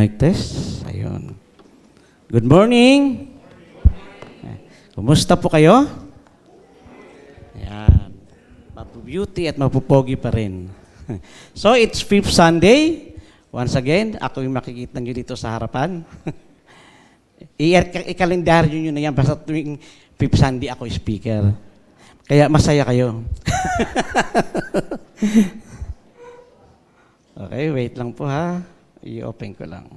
Mic test. Ayun. Good morning. Kumusta po kayo? Ayan. Mapu-beauty at mapupogi pa rin. So, it's 5th Sunday. Once again, ako yung makikita nyo dito sa harapan. I-kalendaryo nyo na yan. Basta tuwing 5th Sunday ako speaker. Kaya masaya kayo. Okay, wait lang po ha. I-open ko lang.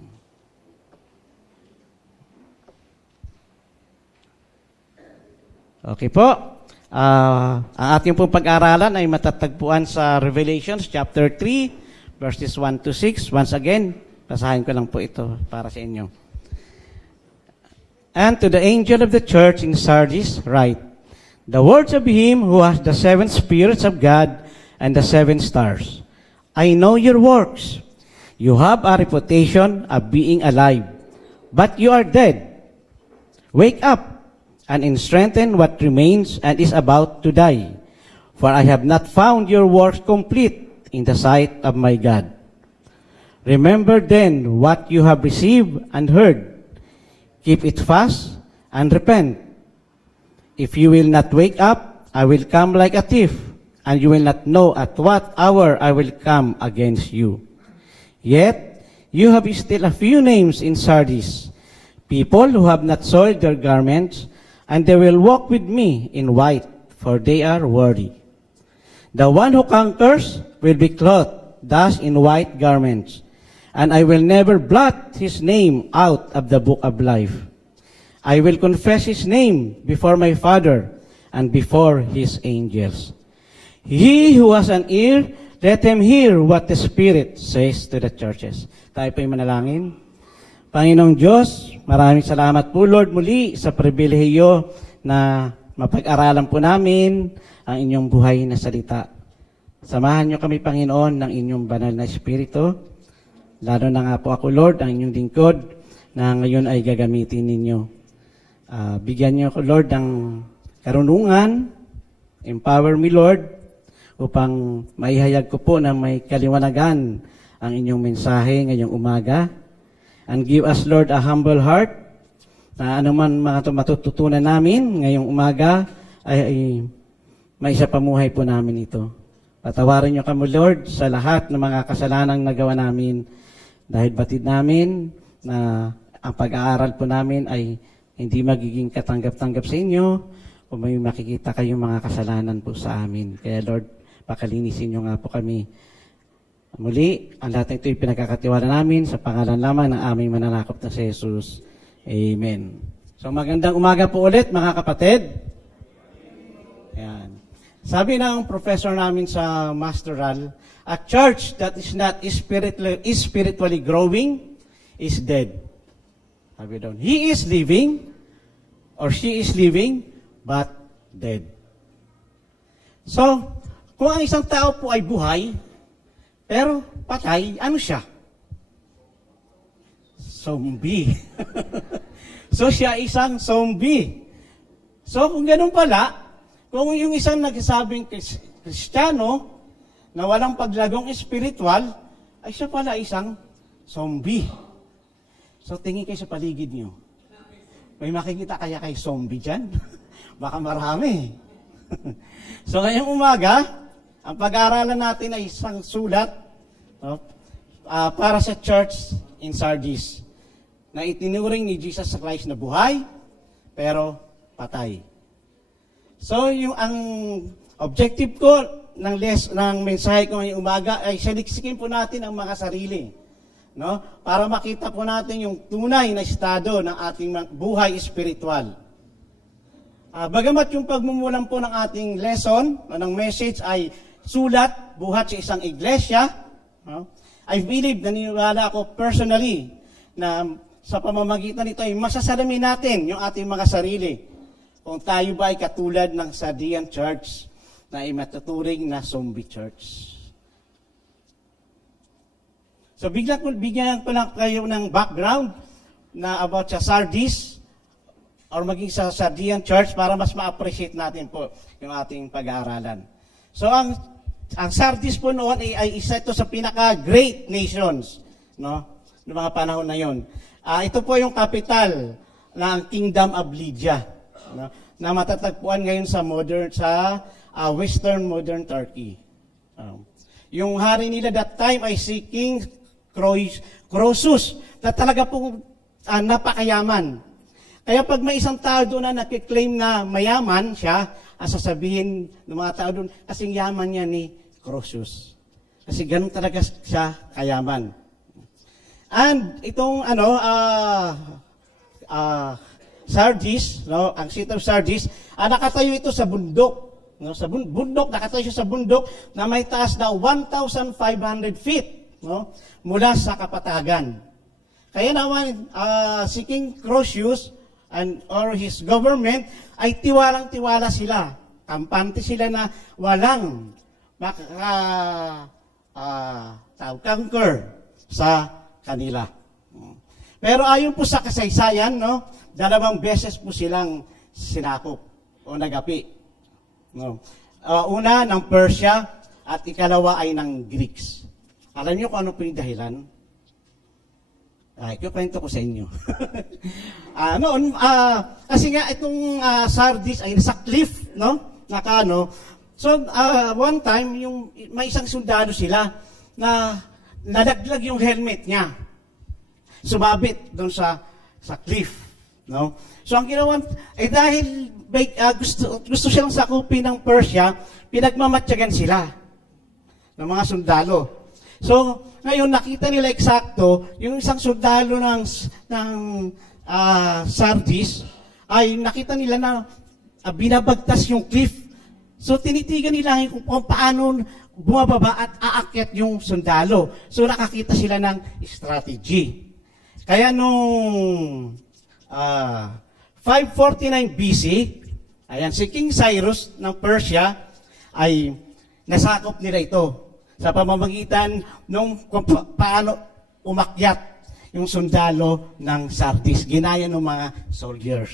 Okay po. Ang ating pong pag-aralan ay matatagpuan sa Revelations chapter 3, verses 1 to 6. Once again, basahin ko lang po ito para sa inyo. And to the angel of the church in Sardis write, the words of him who has the 7 spirits of God and the 7 stars. I know your works. You have a reputation of being alive, but you are dead. Wake up and strengthen what remains and is about to die. For I have not found your works complete in the sight of my God. Remember then what you have received and heard. Keep it fast and repent. If you will not wake up, I will come like a thief, and you will not know at what hour I will come against you. Yet, you have still a few names in Sardis, people who have not soiled their garments, and they will walk with me in white, for they are worthy. The one who conquers will be clothed thus in white garments, and I will never blot his name out of the book of life. I will confess his name before my Father and before his angels. He who has an ear, let him hear what the Spirit says to the churches. Tayo po yung manalangin. Panginoong Diyos, maraming salamat po, Lord, muli sa pribilehiyo na mapag-aralan po namin ang inyong buhay na salita. Samahan niyo kami, Panginoon, ng inyong banal na Espiritu. Lalo na nga po ako, Lord, ang inyong lingkod na ngayon ay gagamitin ninyo. Bigyan niyo ako, Lord, ng karunungan. Empower me, Lord, upang maihayag ko po ng may kaliwanagan ang inyong mensahe ngayong umaga. And give us, Lord, a humble heart na anuman mga matututunan namin ngayong umaga ay maisa pamuhay po namin ito. Patawarin niyo kami, Lord, sa lahat ng mga kasalanang nagawa namin dahil batid namin na ang pag-aaral po namin ay hindi magiging katanggap-tanggap sa inyo o may makikita kayong mga kasalanan po sa amin. Kaya, Lord, pakalinisin niyo nga po kami. Muli, ang lahat ng ito ay pinagkakatiwala namin sa pangalan lamang ng aming mananakop na si Jesus. Amen. So magandang umaga po ulit mga kapatid. Ayan. Sabi ng professor namin sa Masteral, a church that is not spiritually growing is dead. Sabi doon, he is living or she is living but dead. So, kung ang isang tao po ay buhay, pero patay, ano siya? Zombie. So, siya isang zombie. So, kung ganun pala, kung yung isang nagsasabing Kristiyano na walang paglagong espiritual, ay siya pala isang zombie. So, tingin kayo sa paligid niyo. May makikita kaya kay zombie dyan? Baka marami. So, ngayong umaga, ang pag-aaralan natin ay isang sulat para sa church in Sardis na itinuring ni Jesus Christ na buhay, pero patay. So, ang objective ko ng mensahe ko ngayong umaga ay saliksikin po natin ang mga sarili. No? Para makita po natin yung tunay na estado ng ating buhay espiritual. Bagamat yung pagmumulan po ng ating lesson, ng message ay sulat, buhat sa isang iglesia, I believe, naniniwala ako personally, na sa pamamagitan nito ay masasalamin natin yung ating mga sarili. Kung tayo ba ay katulad ng Sardian Church na ay matuturing na zombie church. So bigyan ko lang kayo ng background na about sa Sardis or maging sa Sardian Church para mas ma-appreciate natin po yung ating pag-aaralan. So ang Sardis po noon ay isa ito sa pinaka-great nations, no? noong mga panahon na yon. Ito po yung capital ng Kingdom of Lydia, no, na matatagpuan ngayon sa western modern Turkey. Yung hari nila that time ay si King Croesus, na talaga po napakayaman. Kaya pag may isang tao doon na nakiklaim na mayaman siya, sasabihin ng mga tao doon, kasing yaman niya ni Croesus. Kasi ganun talaga siya kayaman. And itong Sardis, no, ang city of Sardis, nakatayo ito sa bundok. No, sa bundok, nakatayo siya sa bundok na may taas na 1,500 feet, no, mula sa kapatagan. Kaya naman, si King Croesus or his government ay tiwalang-tiwala sila. Kampante sila na walang conquer sa kanila. Pero ayon po sa kasaysayan, no, 2 beses po silang sinakop o nagapi. No. Una ng Persia at ikalawa ay ng Greeks. Alam niyo kung ano po yung dahilan? Ikikwento ko sa inyo. Kasi nga itong Sardis ay nasa cliff, no? So, one time, may isang sundalo sila na nadaglag yung helmet niya. Sumabit doon sa cliff, no? So, ang ginawa, dahil gusto silang sakupin ng Persia, pinagmamatyagan sila ng mga sundalo. So, ngayon nakita nila eksakto, yung isang sundalo ng Sardis, ay nakita nila na binabagtas yung cliff. So, tinitigan nila kung paano bumababa at aakyat yung sundalo. So, nakakita sila ng strategy. Kaya nung 549 BC, ayan, si King Cyrus ng Persia ay nasakop nila ito sa pamamagitan ng kung paano umakyat yung sundalo ng Sardis. Ginaya ng mga soldiers.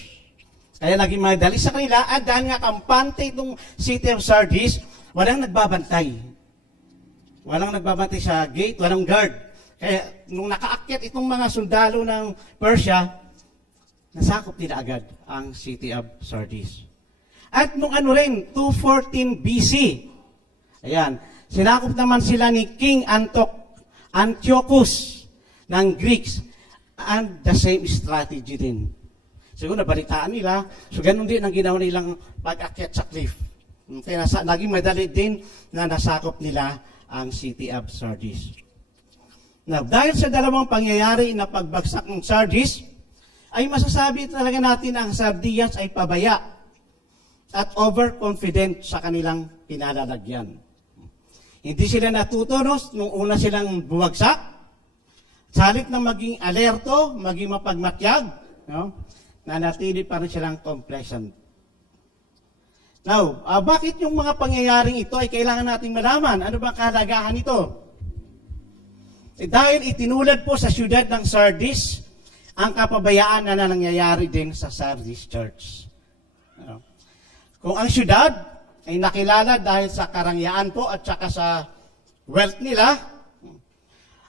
Kaya naging madali sa kanila at dahil nga kampante itong city of Sardis, walang nagbabantay. Walang nagbabantay sa gate, walang guard. Kaya nung nakaakyat itong mga sundalo ng Persia, nasakop nila agad ang city of Sardis. At nung 214 BC, ayan, sinakop naman sila ni King Antiochus ng Greeks and the same strategy din. Siguro nabalitaan nila, so ganun din ang ginawa nilang pag-akyat sa cliff. Kaya naging madali din na nasakop nila ang city of Sardis. Now, dahil sa dalawang pangyayari na pagbagsak ng Sardis, ay masasabi talaga natin ang Sardians ay pabaya at overconfident sa kanilang pinalalagyan. Hindi sila natutunos nung una silang buwagsak. Sa halip na maging alerto, maging mapagmatyag, no? Nanatili pa rin silang complacent. Now, bakit yung mga pangyayaring ito ay kailangan nating malaman? Ano ba kahalagahan nito? Dahil itinulad po sa siyudad ng Sardis ang kapabayaan na nangyayari din sa Sardis Church. Kung ang siyudad ay nakilala dahil sa karangyaan po at saka sa wealth nila,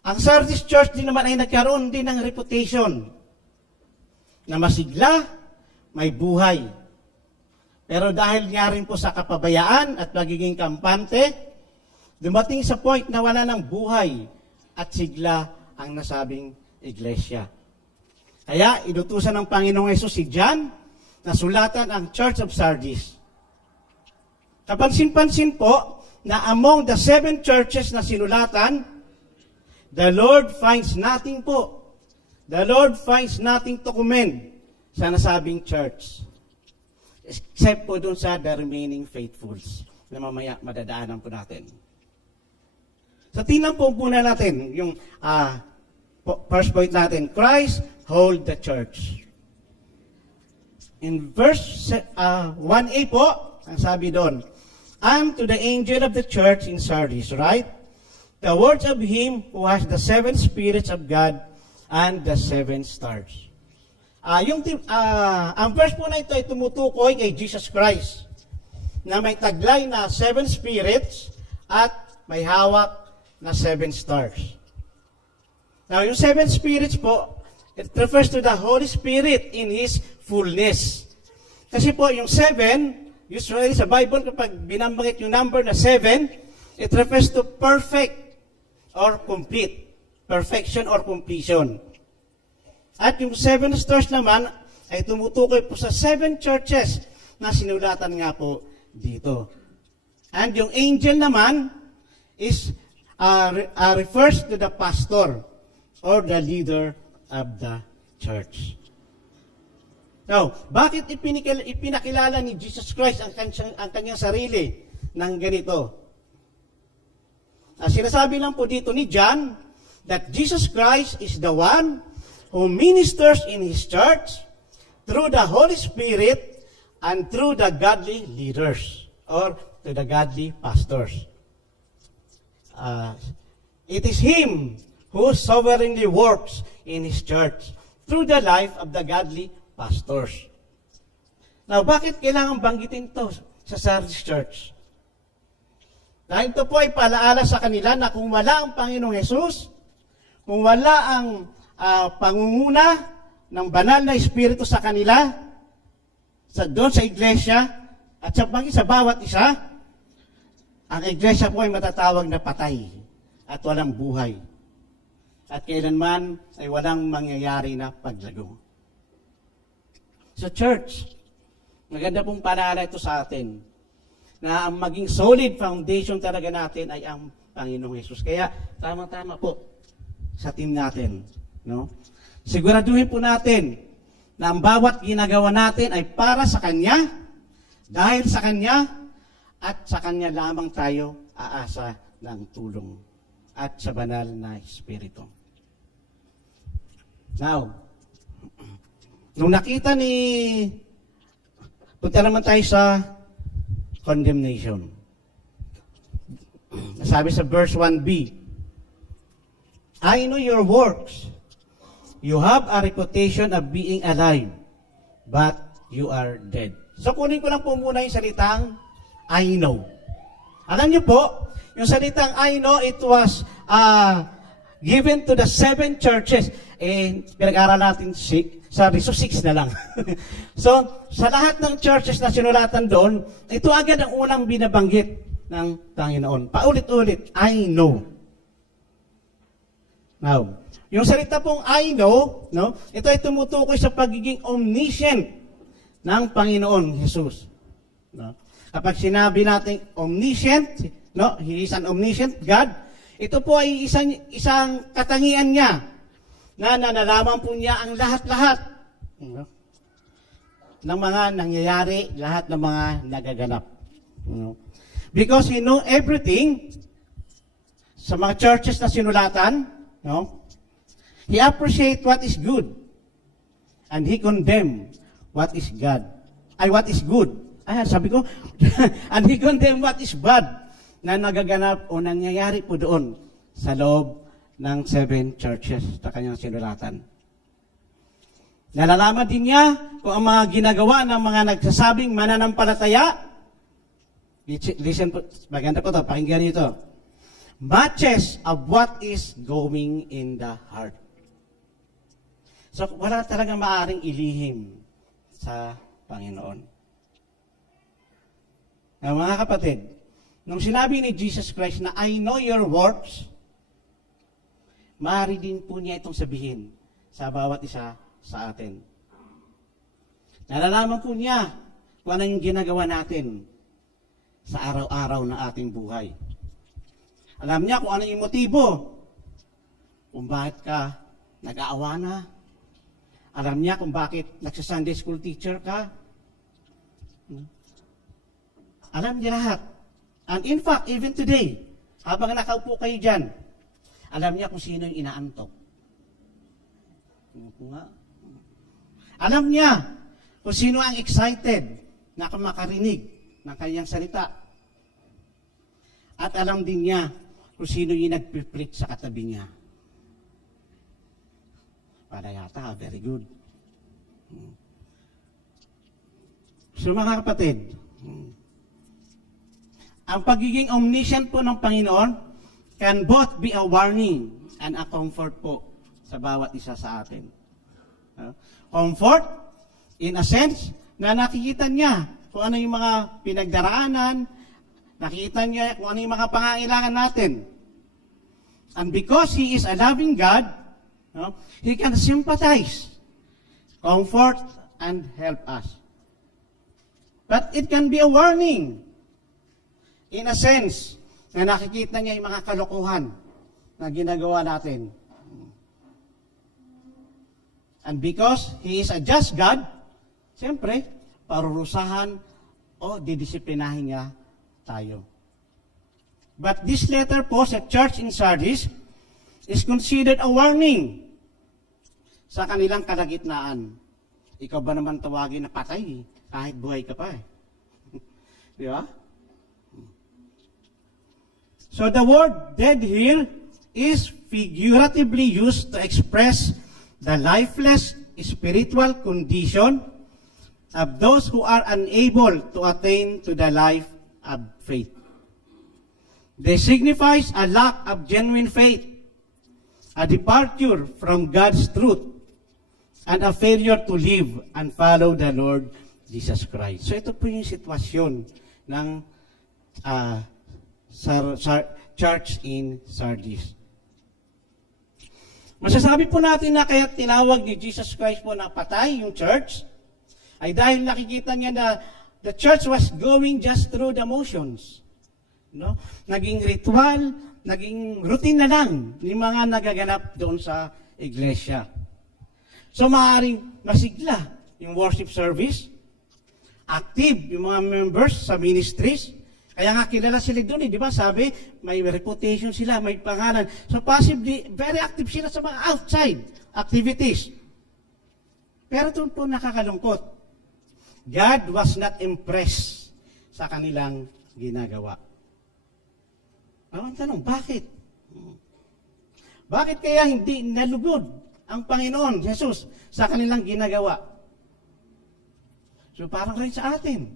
ang Sardis Church din naman ay nagkaroon din ng reputation na masigla, may buhay. Pero dahil nga rin po sa kapabayaan at pagiging kampante, dumating sa point na wala ng buhay at sigla ang nasabing iglesia. Kaya inutusan ng Panginoong Hesus si John na sulatan ang Church of Sardis. Kapansin-pansin po na among the 7 churches na sinulatan, the Lord finds nothing po. The Lord finds nothing to commend sa nasabing church. Except po dun sa the remaining faithfuls na mamaya madadaanan po natin. So tingnan po muna natin yung first point natin, Christ hold the church. In verse 1a po, ang sabi doon, and to the angel of the church in Sardis, right? The words of him who has the 7 spirits of God and the 7 stars. Ang verse po na ito ay tumutukoy kay Jesus Christ na may taglay na 7 spirits at may hawak na 7 stars. Now, yung seven spirits po, it refers to the Holy Spirit in His fullness. Kasi po, yung seven, usually sa Bible, kapag binambanggit yung number na seven, it refers to perfect or complete. Perfection or completion. At yung seven stars naman, ay tumutukoy po sa seven churches na sinulatan nga po dito. And yung angel naman is refers to the pastor or the leader of the church. Now, bakit ipinakilala ni Jesus Christ ang kanyang sarili ng ganito? Sinasabi lang po dito ni John that Jesus Christ is the one who ministers in His church through the Holy Spirit and through the godly leaders or to the godly pastors. It is Him who sovereignly works in His church through the life of the godly pastors. Now, bakit kailangan banggitin to sa Sardis Church? Dahil ito po ay paalaala sa kanila na kung wala ang Panginoong Hesus, kung wala ang pangunguna ng banal na Espiritu sa kanila, doon sa iglesia, at sa bawat isa, ang iglesia po ay matatawag na patay at walang buhay. At kailanman ay walang mangyayari na paglago. So church, maganda pong paalala ito sa atin na ang maging solid foundation talaga natin ay ang Panginoong Hesus. Kaya tama-tama po sa team natin. No? Siguraduhin po natin na ang bawat ginagawa natin ay para sa Kanya, dahil sa Kanya, at sa Kanya lamang tayo aasa ng tulong at sa banal na Espiritu. Now, nung nakita punta naman tayo sa condemnation. Sabi sa verse 1b, I know your works. You have a reputation of being alive, but you are dead. So kunin ko lang po muna yung salitang I know. Alam niyo po, yung salitang I know, it was given to the seven churches. Pinag-aral natin so 6 na lang. So, sa lahat ng churches na sinulatan doon, ito agad ang unang binabanggit ng Panginoon. Paulit-ulit, I know. Now, yung salita pong I know, no, ito ay tumutukoy sa pagiging omniscient ng Panginoon Jesus. No? Kapag sinabi natin omniscient, no, He is an omniscient God, ito po ay isang katangian niya na nalalaman po niya ang lahat-lahat ng mga nangyayari, lahat ng mga nagaganap. Because He know everything sa mga churches na sinulatan, no? He appreciate what is good and He condemn what is what is good. Sabi ko, and He condemn what is bad na nagaganap o nangyayari po doon sa loob ng 7 churches na kanyang sinulatan. Nalalaman din niya kung ang mga ginagawa ng mga nagsasabing mananampalataya. Listen po, maganda po ito, pakinggan niyo ito. Matches of what is going in the heart. So, wala talaga maaaring ilihim sa Panginoon. Now, mga kapatid, nung sinabi ni Jesus Christ na I know your works, maaari din po niya itong sabihin sa bawat isa sa atin. Nalalaman po niya kung ano yung ginagawa natin sa araw-araw ng ating buhay. Alam niya kung ano yung motibo, kung bakit ka nag-aawa na. Alam niya kung bakit nagsa-Sunday school teacher ka. Alam niya lahat. And in fact, even today, habang nakaupo kayo dyan, alam niya kung sino yung inaantok. Alam niya kung sino ang excited na makarinig ng kanyang salita. At alam din niya kung sino yung nagpiplit sa katabi niya. Para yata, very good. So mga kapatid, ang pagiging omniscient po ng Panginoon can both be a warning and a comfort po sa bawat isa sa atin. Comfort, in a sense, na nakikita niya kung ano yung mga pinagdaraanan, nakikita niya kung ano yung mga pangangailangan natin. And because He is a loving God, He can sympathize, comfort, and help us. But it can be a warning, in a sense, na nakikita niya yung mga kalokohan na ginagawa natin. And because He is a just God, siyempre, parurusahan o didisiplinahin niya tayo. But this letter po sa church in Sardis is considered a warning sa kanilang kalagitnaan. Ikaw ba naman tawagin na patay kahit buhay ka pa eh? Di ba? So the word dead here is figuratively used to express the lifeless spiritual condition of those who are unable to attain to the life of faith. They signifies a lack of genuine faith, a departure from God's truth, and a failure to live and follow the Lord Jesus Christ. So ito po yung sitwasyon ng church in Sardis. Masasabi po natin na kaya tinawag ni Jesus Christ po na patay yung church, ay dahil nakikita niya na the church was going just through the motions. No? Naging ritual, naging routine na lang yung mga nagaganap doon sa iglesia. So maaaring masigla yung worship service, active yung mga members sa ministries, kaya nga kilala sila doon, di ba? Sabi, may reputation sila, may pangalan. So possibly, very active sila sa mga outside activities. Pero doon po nakakalungkot. God was not impressed sa kanilang ginagawa. Ang tanong, bakit? Bakit kaya hindi nalugod ang Panginoon, Jesus, sa kanilang ginagawa? So parang rin sa atin,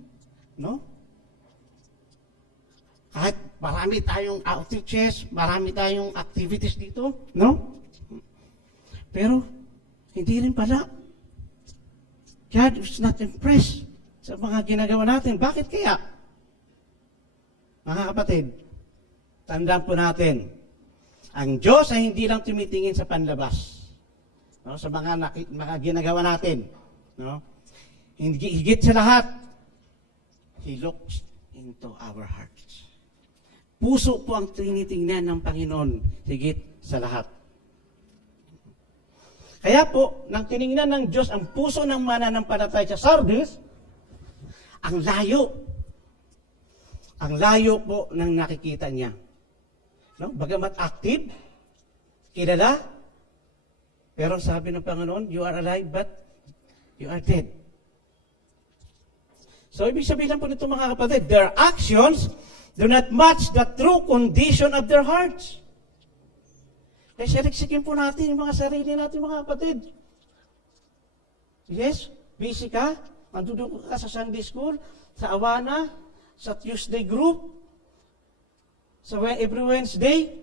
no? Kahit marami tayong outreaches, marami tayong activities dito, no? Pero, hindi rin pala. God is not impressed sa mga ginagawa natin. Bakit kaya? Mga kapatid, tandaan po natin, ang Diyos ay hindi lang tumitingin sa panlabas, no? Sa mga ginagawa natin. No? Higit sa lahat, He looks into our hearts. Puso po ang tinitingnan ng Panginoon higit sa lahat. Kaya po, nang tiningnan ng Diyos ang puso ng mananampalataya sa Sardis, ang layo po ng nakikita niya. No? Bagamat active, kilala, pero sabi ng Panginoon, you are alive but you are dead. So, ibig sabihin po nito mga kapatid, their actions do not match the true condition of their hearts. Kaya siriksikin po natin yung mga sarili natin mga kapatid. Yes, busy ka, nandudun ka sa Sunday school, sa Awana, sa Tuesday group, sa every Wednesday,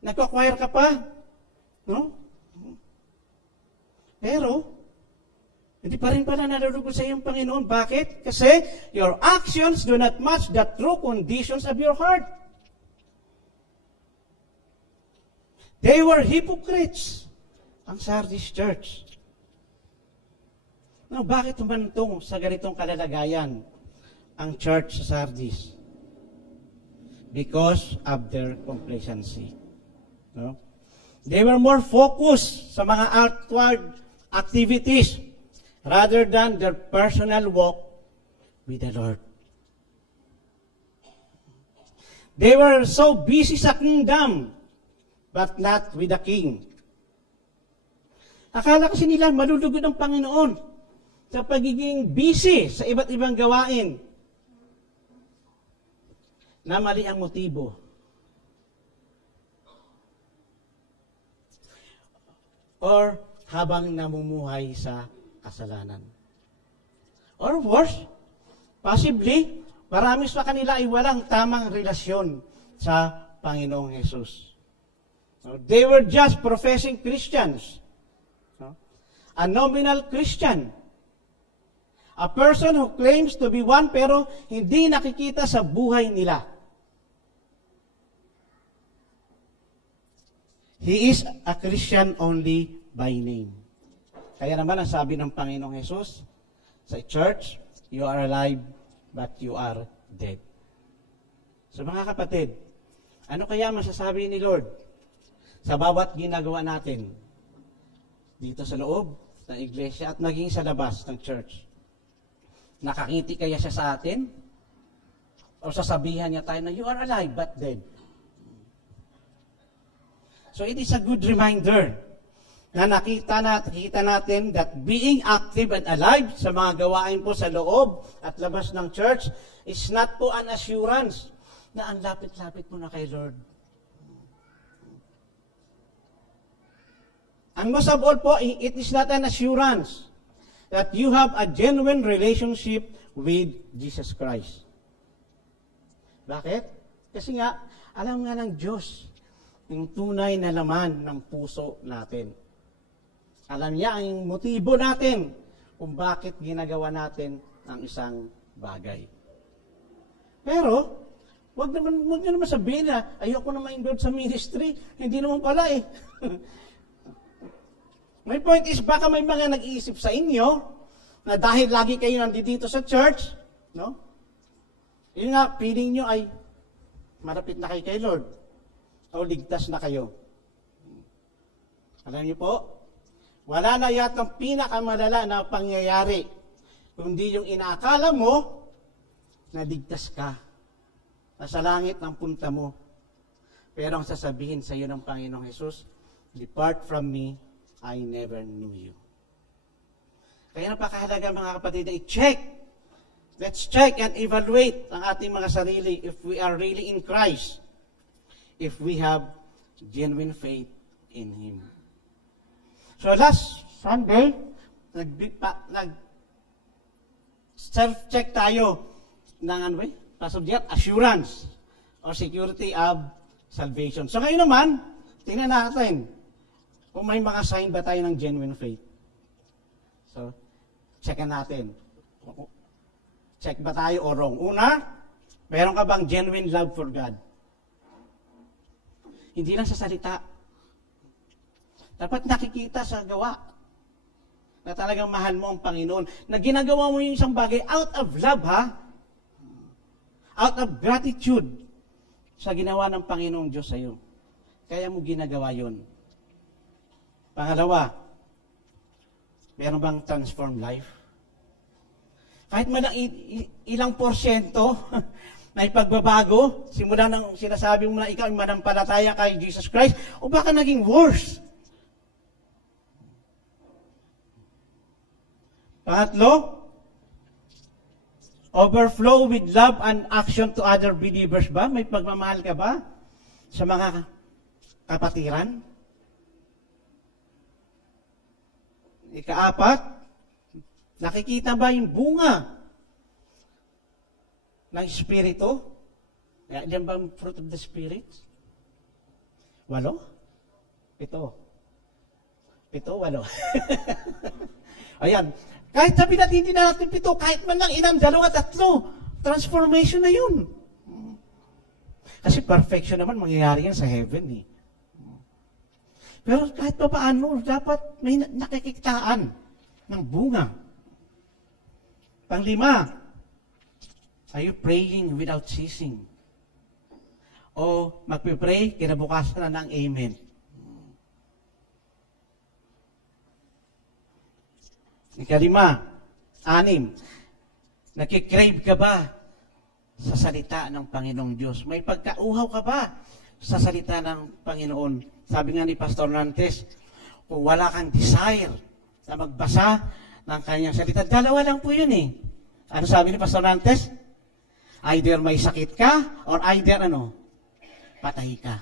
nagka-choir ka pa, no? Pero, hindi pa rin pala nalulugod sa iyong Panginoon. Bakit? Kasi, your actions do not match the true conditions of your heart. They were hypocrites, ang Sardis Church. No, bakit humantong sa ganitong kalalagayan ang church sa Sardis? Because of their complacency. No? They were more focused sa mga outward activities rather than their personal walk with the Lord. They were so busy sa kingdom, but not with the king. Akala kasi nila malulugod ang Panginoon sa pagiging busy sa iba't ibang gawain na mali ang motibo. Or habang namumuhay sa kasalanan. Or worse, possibly, marami sa kanila ay walang tamang relasyon sa Panginoong Jesus. So, they were just professing Christians. So, a nominal Christian. A person who claims to be one pero hindi nakikita sa buhay nila. He is a Christian only by name. Kaya naman ang sabi ng Panginoong Hesus sa church, you are alive but you are dead. So mga kapatid, ano kaya masasabi ni Lord sa bawat ginagawa natin dito sa loob ng iglesia at naging sa labas ng church? Nakakiti kaya siya sa atin? O sasabihan niya tayo na you are alive but dead? So it is a good reminder na nakita natin that being active and alive sa mga gawain po sa loob at labas ng church is not po an assurance na ang lapit-lapit mo na kay Lord. And most of all po, it is not an assurance that you have a genuine relationship with Jesus Christ. Bakit? Kasi nga, alam nga ng Diyos yung tunay na laman ng puso natin. Alam niya ang motibo natin kung bakit ginagawa natin ang isang bagay. Pero, wag niyo naman sabihin na ayoko na ma-involve sa ministry. Hindi naman pala eh. My point is, baka may mga nag-iisip sa inyo na dahil lagi kayo nandito sa church, no? Yun nga, feeling nyo ay marapit na kayo kay Lord. O ligtas na kayo. Alam niyo po, wala na yatang pinakamalala na pangyayari kundi yung inaakala mo na ligtas ka. Nasa langit ang punta mo. Pero ang sasabihin sa iyo ng Panginoong Hesus, depart from me, I never knew you. Kaya napakahalaga mga kapatid na i-check. Let's check and evaluate ang ating mga sarili if we are really in Christ. If we have genuine faith in Him. So last Sunday, self-check tayo ng assurance or security of salvation. So ngayon naman, tingnan natin kung may mga sign ba tayo ng genuine faith. So, checkan natin. Check ba tayo o wrong? Una, meron ka bang genuine love for God? Hindi lang sa salita. Dapat nakikita sa gawa na talagang mahal mo ang Panginoon. Na ginagawa mo yung isang bagay out of love, ha? Out of gratitude sa ginawa ng Panginoong Diyos sa iyo. Kaya mo ginagawa yun. Pangalawa, meron bang transformed life? Kahit man ilang porsyento na ipagbabago, simula nang sinasabi mo na ikaw ay manampalataya kay Jesus Christ, o baka naging worse. Pangatlo, overflow with love and action to other believers ba? May pagmamahal ka ba sa mga kapatiran? Ikaapat, nakikita ba yung bunga ng Espiritu? Yan ba ang fruit of the Spirit? 8? 7? 8? Ayan. Kahit sabi natin hindi na natin 7, kahit man lang 1, 2, 3, transformation na yun. Kasi perfection naman mangyayari yan sa heaven eh. Pero kahit pa paano, dapat may nakikitaan ng bunga. Panglima, are you praying without ceasing? O magpipray, kinabukasan na ng amen. Ikalima, 6, nakikrave ka ba sa salita ng Panginoong Diyos? May pagkauhaw ka ba sa salita ng Panginoon? Sabi nga ni Pastor Nantes, kung wala kang desire na magbasa ng kanyang salita, dalawa lang po yun eh. Ano sabi ni Pastor Nantes? Either may sakit ka, or either patay ka.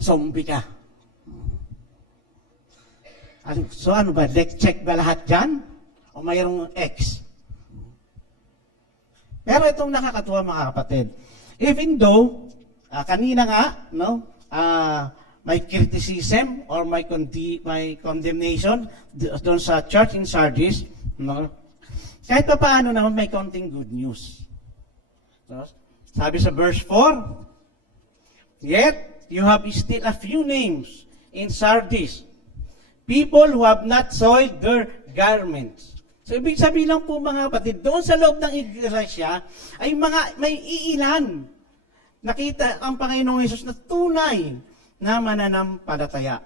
Zombie ka. So ano ba, check ba lahat dyan? O mayroong X? Pero itong nakakatuwa mga kapatid. Even though, kanina nga, may criticism or may condemnation doon sa church in Sardis, no? Kahit pa paano naman may konting good news. So, sabi sa verse 4, "Yet you have still a few names in Sardis, people who have not soiled their garments." So, ibig sabihin lang po mga kapatid, doon sa loob ng iglesia, ay may iilan. Nakita ang Panginoong Hesus na tunay na mananampalataya.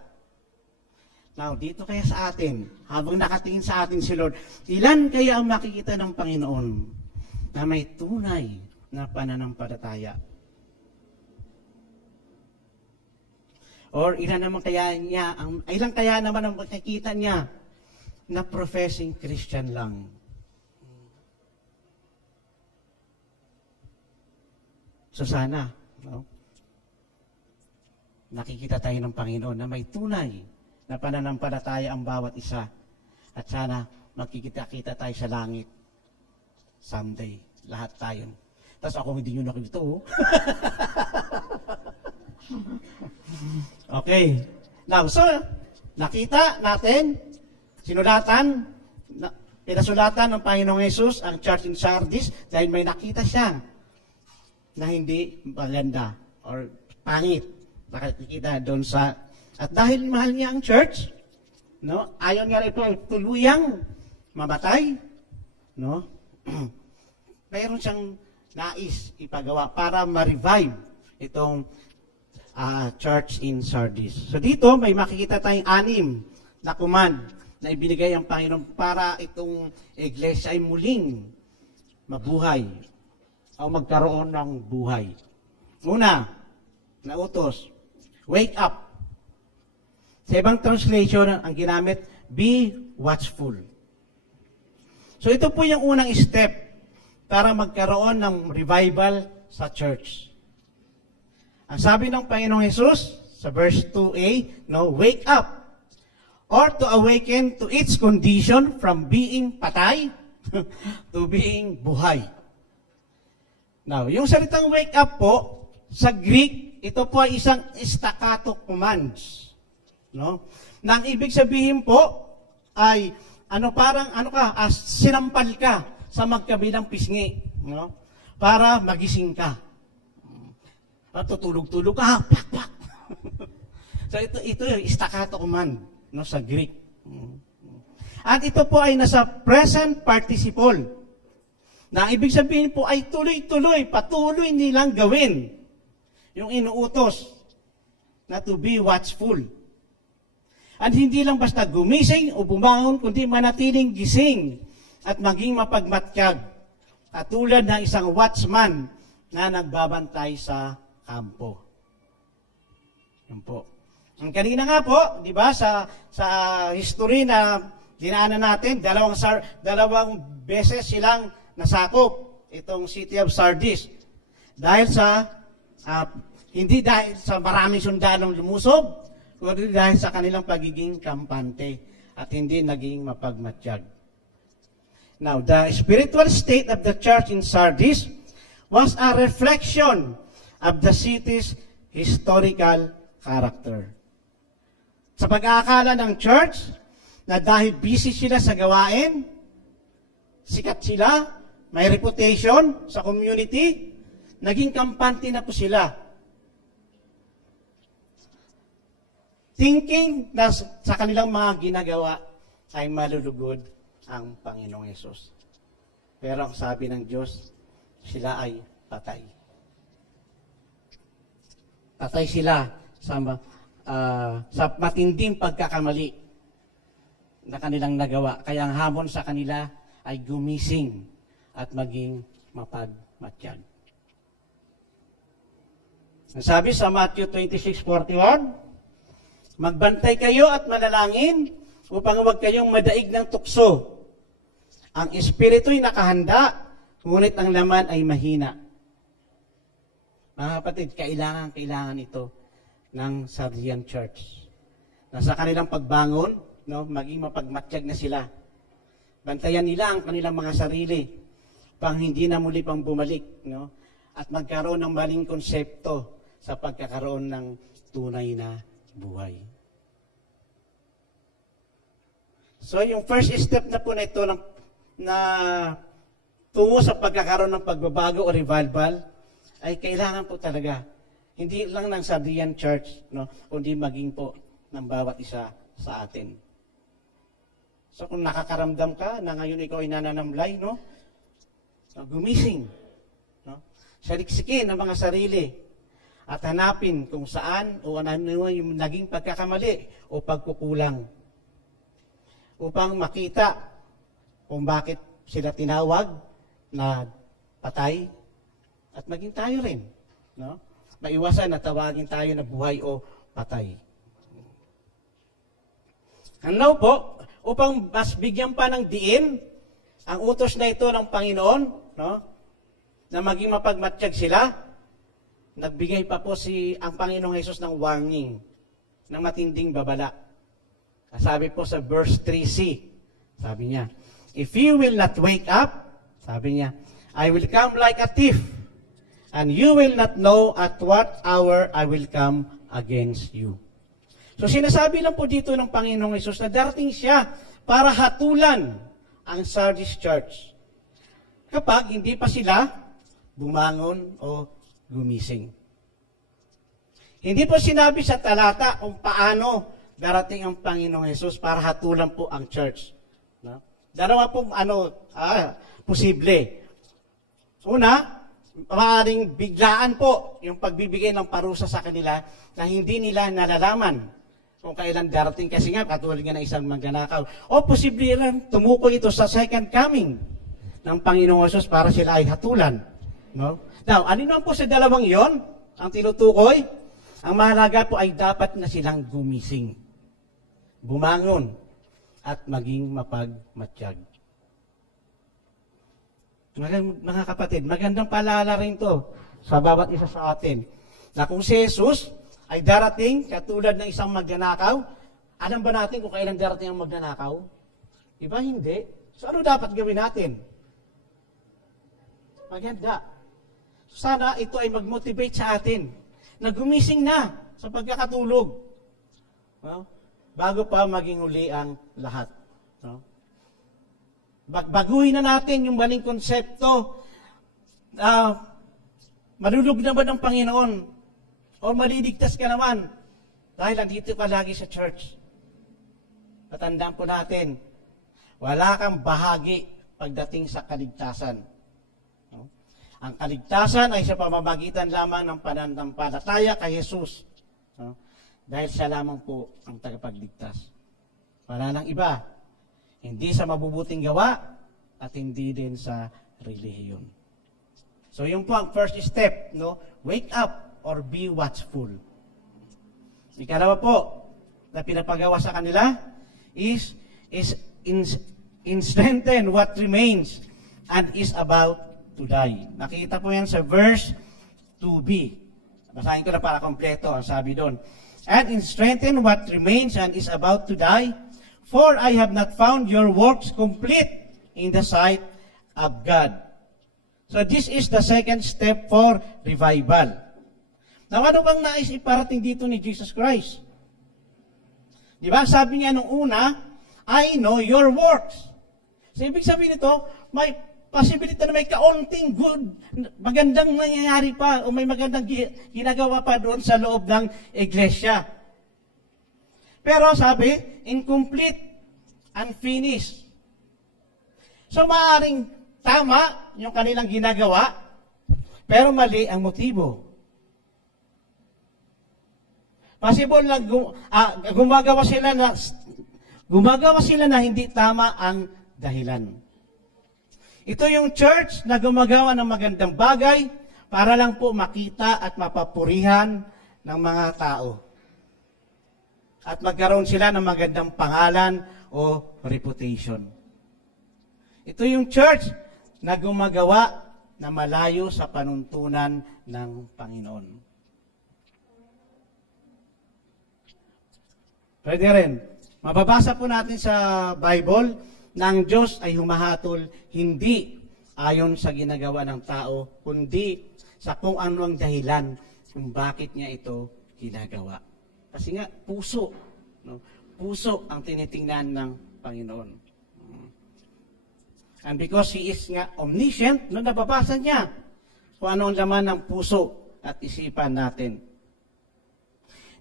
Now, dito kaya sa atin, habang nakatingin sa atin si Lord, ilan kaya ang makikita ng Panginoon na may tunay na pananampalataya? Or ilan kaya naman ang makikita niya na professing Christian lang? So sana, no? Nakikita tayo ng Panginoon na may tunay na pananampalataya ang bawat isa. At sana makikita-kita tayo sa langit someday. Lahat tayo. Tapos ako hindi nyo nakikita, oh. Okay. Now, so, nakita natin, pinasulatan ng Panginoong Hesus ang church in Sardis dahil may nakita siya na hindi maganda or pangit. Nakikita doon sa, at dahil mahal niya ang church, no, ayaw nga ito tuluyang mamatay, no, mayroon siyang nais ipagawa para ma-revive itong church in Sardis. So dito may makikita tayong 6 na command na ibinigay ang Panginoon para itong iglesia ay muling mabuhay o magkaroon ng buhay. Una, na utos, wake up. Sa ibang translation, ang ginamit, be watchful. So ito po yung unang step para magkaroon ng revival sa church. Ang sabi ng Panginoong Hesus sa verse 2a, no, wake up, or to awaken to its condition from being patay to being buhay. Now, yung salitang wake up po, sa Greek, ito po ay isang staccato commands. No? Na ang ibig sabihin po ay sinampal ka sa magkabilang pisngi, no? Para magising ka. Tutulog-tulog ka, pak pak. So ito yung staccato command, no, sa Greek. At ito po ay nasa present participle. Na ang ibig sabihin po ay tuloy-tuloy, patuloy nilang gawin yung inuutos na to be watchful. At hindi lang basta gumising o bumangon, kundi manatiling gising at maging mapagmatyag. Katulad ng isang watchman na nagbabantay sa kampo. Yun po. Ang kanina nga po, di ba, sa history na dinaanan natin, dalawang beses silang nasakop itong city of Sardis. Dahil sa hindi dahil sa maraming sundalong lumusob, kundi dahil sa kanilang pagiging kampante at hindi naging mapagmatyag. Now, the spiritual state of the church in Sardis was a reflection of the city's historical character. Sa pag-aakala ng church na dahil busy sila sa gawain, sikat sila, may reputation sa community, naging kampante na po sila. Thinking na sa kanilang mga ginagawa ay malulugod ang Panginoong Hesus. Pero ang sabi ng Diyos, sila ay patay. Patay sila sa matinding pagkakamali na kanilang nagawa. Kaya ang hamon sa kanila ay gumising at maging mapagmatyag. Ang sabi sa Matthew 26:41, magbantay kayo at manalangin upang huwag kayong madaig ng tukso. Ang espiritu'y nakahanda, ngunit ang laman ay mahina. Mga kapatid, kailangan ito ng Sardian Church. Na sa kanilang pagbangon, no, maging mapagmatyag na sila. Bantayan nila ang kanilang mga sarili pang hindi na muli pang bumalik, no? At magkaroon ng maling konsepto sa pagkakaroon ng tunay na buhay. So yung first step na po na ito na tungo sa pagkakaroon ng pagbabago o revival ay kailangan po talaga hindi lang ng Sardian Church, no, kundi maging po ng bawat isa sa atin. So kung nakakaramdam ka na ngayon ikaw ay nananamlay, no, gumising, no, saliksikin ang mga sarili at hanapin kung saan o ano yung naging pagkakamali o pagkukulang upang makita kung bakit sila tinawag na patay at maging tayo rin, no? Maiwasan na tawagin tayo na buhay o patay. Ano po, upang mas bigyan pa ng diin ang utos na ito ng Panginoon, no? Na maging mapagmatsyag sila, nagbigay pa po ang Panginoong Hesus ng warning ng matinding babala. Sabi po sa verse 3c, sabi niya, if you will not wake up, sabi niya, I will come like a thief, and you will not know at what hour I will come against you. So sinasabi lang po dito ng Panginoong Hesus na darating siya para hatulan ang Sardis Church kapag hindi pa sila bumangon o gumising. Hindi po sinabi sa talata kung paano darating ang Panginoong Hesus para hatulan po ang church. No? Dalawa pong posible. Una, maaaring biglaan po yung pagbibigay ng parusa sa kanila na hindi nila nalalaman kung kailan darating. Kasi nga, katulad nga ng isang manggagawa. O posible lang tumukoy ito sa second coming ng Panginoong Hesus para sila ay hatulan. No? Now, ano naman po sa dalawang yon ang tinutukoy? Ang mahalaga po ay dapat na silang gumising, bumangon, at maging mapagmatsyag. Mga kapatid, magandang paalala rin to sa bawat isa sa atin, na kung si Jesus ay darating katulad ng isang magnanakaw, alam ba natin kung kailan darating ang magnanakaw? Iba hindi. So ano dapat gawin natin? Maganda. Sana ito ay mag-motivate sa atin na gumising na sa pagkakatulog. No? Bago pa maging uli ang lahat. No? Baguhin na natin yung maling konsepto. Malulog na ba ng Panginoon? O maliligtas ka naman? Dahil andito ka lagi sa church. Patandaan po natin, wala kang bahagi pagdating sa kaligtasan. No? Ang kaligtasan ay sa pamamagitan lamang ng pananampalataya kay Jesus. No? Dahil siya lamang po ang tagapagligtas. Wala nang iba. Hindi sa mabubuting gawa at hindi din sa relihiyon. So yun po ang first step, no? Wake up or be watchful. Ikalawa po na pinapagawa sa kanila is strengthen what remains and is about to die. Nakita po yan sa verse 2b. Basahin ko na para kompleto ang sabi doon. And strengthen what remains and is about to die, for I have not found your works complete in the sight of God. So this is the second step for revival. Now, ano bang nais iparating dito ni Jesus Christ? Di ba? Sabi niya nung una, I know your works. So, ibig sabihin nito, may possibility na may kaunting good, magandang nangyayari pa, o may magandang ginagawa pa doon sa loob ng iglesia. Pero sabi, incomplete, unfinished. So, maaaring tama yung kanilang ginagawa, pero mali ang motibo. Possible na gumagawa sila na hindi tama ang dahilan. Ito yung church na gumagawa ng magandang bagay para lang po makita at mapapurihan ng mga tao. At magkaroon sila ng magandang pangalan o reputation. Ito yung church na gumagawa na malayo sa panuntunan ng Panginoon. Pwede rin. Mababasa po natin sa Bible na ang Diyos ay humahatol hindi ayon sa ginagawa ng tao, kundi sa kung ano ang dahilan kung bakit niya ito ginagawa. Kasi nga, puso. No? Puso ang tinitingnan ng Panginoon. And because He is nga omniscient, no, nababasa niya kung ano ang laman ng puso at isipan natin.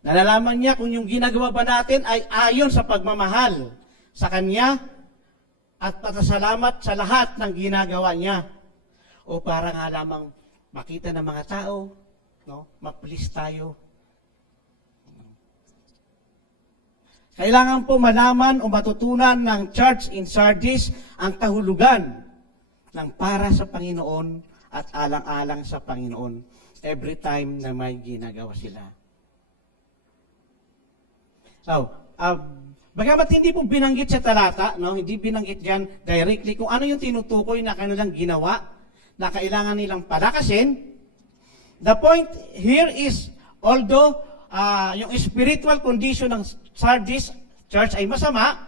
Nalalaman niya kung yung ginagawa ba natin ay ayon sa pagmamahal sa Kanya at pasasalamat sa lahat ng ginagawa niya. O para nga lamang makita ng mga tao, no, ma-please tayo. Kailangan po malaman o matutunan ng church in Sardis ang kahulugan ng para sa Panginoon at alang-alang sa Panginoon every time na may ginagawa sila. So, bagamat hindi po binanggit sa talata, no, hindi binanggit diyan directly kung ano yung tinutukoy na kanilang ginawa na kailangan nilang palakasin. The point here is, although yung spiritual condition ng Sardis church ay masama,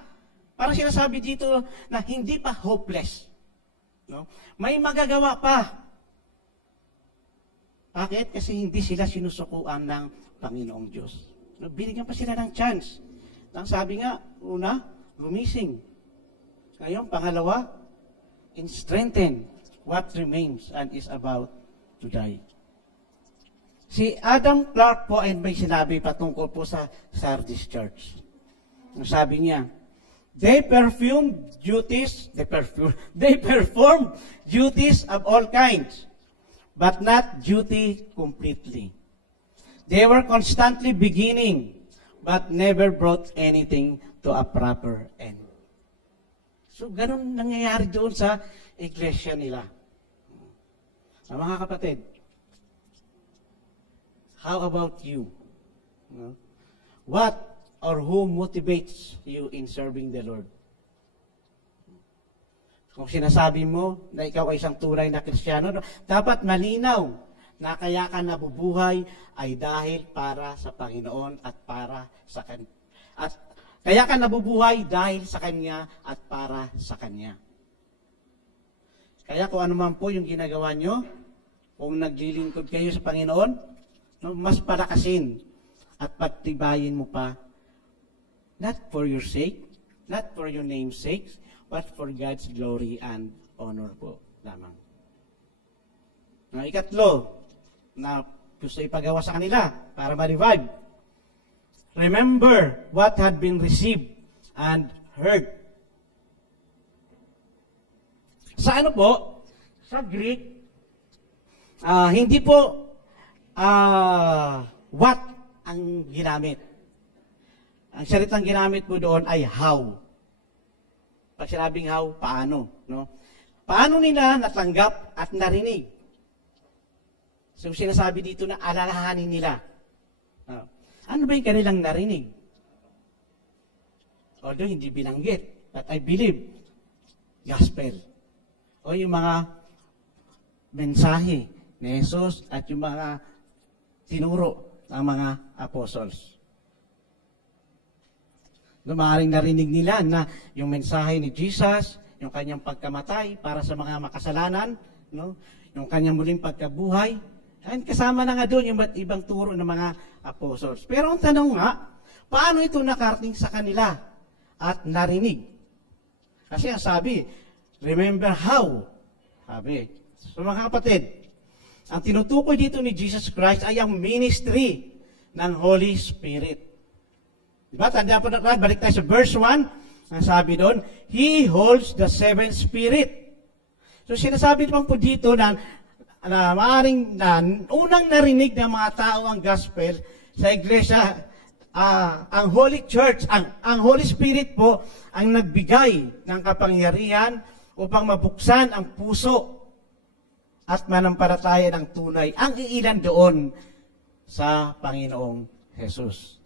parang sinasabi dito na hindi pa hopeless. No? May magagawa pa. Bakit? Kasi hindi sila sinusukuan ng Panginoong Diyos. No? Binigyan pa sila ng chance. Ang sabi nga, una, gumising. Ngayon, pangalawa, strengthen what remains and is about to die. Si Adam Clarke po ay may sinabi patungkol po sa Sardis Church. Sabi niya, they perform duties of all kinds, but not duty completely. They were constantly beginning, but never brought anything to a proper end. So, ganun nangyayari doon sa iglesia nila. Mga kapatid, how about you? No? What or who motivates you in serving the Lord? Kung sinasabi mo na ikaw ay isang tunay na Kristiyano, dapat malinaw na kaya ka nabubuhay ay dahil para sa Panginoon at para sa Kanya. At kaya ka nabubuhay dahil sa Kanya at para sa Kanya. Kaya kung ano man po yung ginagawa nyo, kung naglilingkod kayo sa Panginoon, no, mas palakasin at pagtibayin mo pa, not for your sake, not for your name's sake, but for God's glory and honor po lamang. Ikatlo, na gusto ipagawa sa kanila para ma-revive. Remember what had been received and heard. Sa ano po? Sa Greek, hindi po what ang ginamit. Ang salitang ginamit po doon ay how. Pag sinabing how, paano? No? Paano nila natanggap at narinig? So sinasabi dito na alalahanin nila. Ano ba yung kanilang narinig? Although hindi binanggit, but I believe, gospel. O yung mga mensahe ni Jesus at yung mga tinuro ng mga apostles. Maaaring narinig nila na yung mensahe ni Jesus, yung kanyang pagkamatay para sa mga makasalanan, no? Yung kanyang muling pagkabuhay, and kasama na nga doon yung ibang turo ng mga apostles. Pero ang tanong nga, paano ito nakarating sa kanila at narinig? Kasi ang sabi, remember how. Sabi, so mga kapatid, ang tinutukoy dito ni Jesus Christ ay ang ministry ng Holy Spirit. Diba? Tandaan po natin, balik tayo sa verse 1. Ang sabi doon, He holds the seven spirit. So sinasabi naman po dito na maaring unang narinig ng mga tao ang gospel sa iglesia, ang Holy Church, ang Holy Spirit po ang nagbigay ng kapangyarihan upang mabuksan ang puso at manampalataya ng tunay ang iilan doon sa Panginoong Jesus.